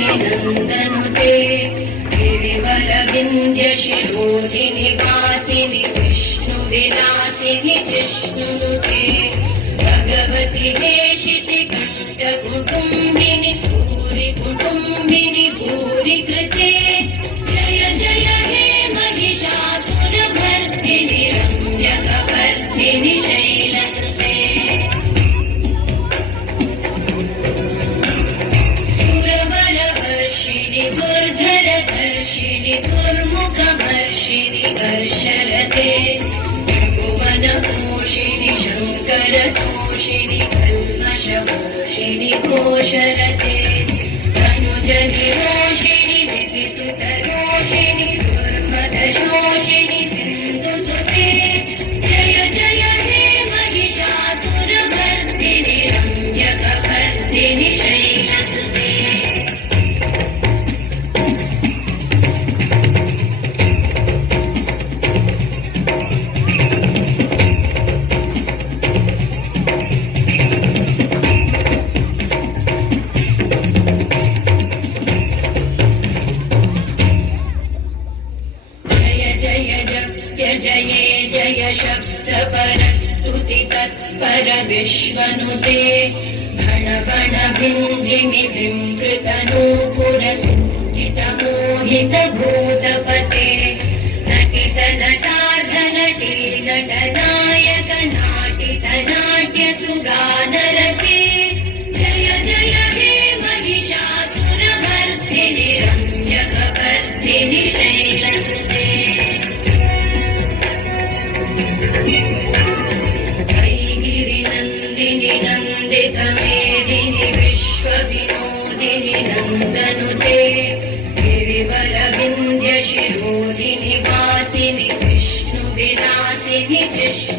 नन्दनुते गिरिवरविन्द्यशिरोधिनि वासिनि विष्णुविलासिनि जिष्णुनुते भगवति हेशिति कण्ठकुटुम्बिनि भूरि कुटुम्बिनि भूरि कृते जय जय हे महिषासुरमर्दिनि रम्यकवर्धिनि शैलसुते सुरबलवर्षिणि दुर्धरधर्षिणि दुर्मुखवर्षिणि वर्षरते भुवनपोषिणि शङ्करतोषिणि कल्मषपोषिणि घोषरते धनुजनिरोषिणि दितिसुतरोषिणि दुर्मदशोषिणि सिन्धुसुते जय जय हे महिषासुरमर्दिनि रम्यकवर्धिनि शैलसुते जये जय शब्दपरस्तुति तत्पर विश्वनुते भण भण भिञ्जिमि भृङ्कृतनूपुरसिञ्चित मोहित भूतपते नटित नटार्ध नटी नटनायक नाटित नाट्य सुगानरते जय जय हे महिषासुरमर्दिनि रम्यकवर्धिनि शैलसुते गिरिनन्दिनि नन्दितमेदिनि विश्वविनोदिनि नन्दनुते गिरिवरविन्द्यशिरोधिनि वासिनि विष्णुविलासिनि जिष्णुनुते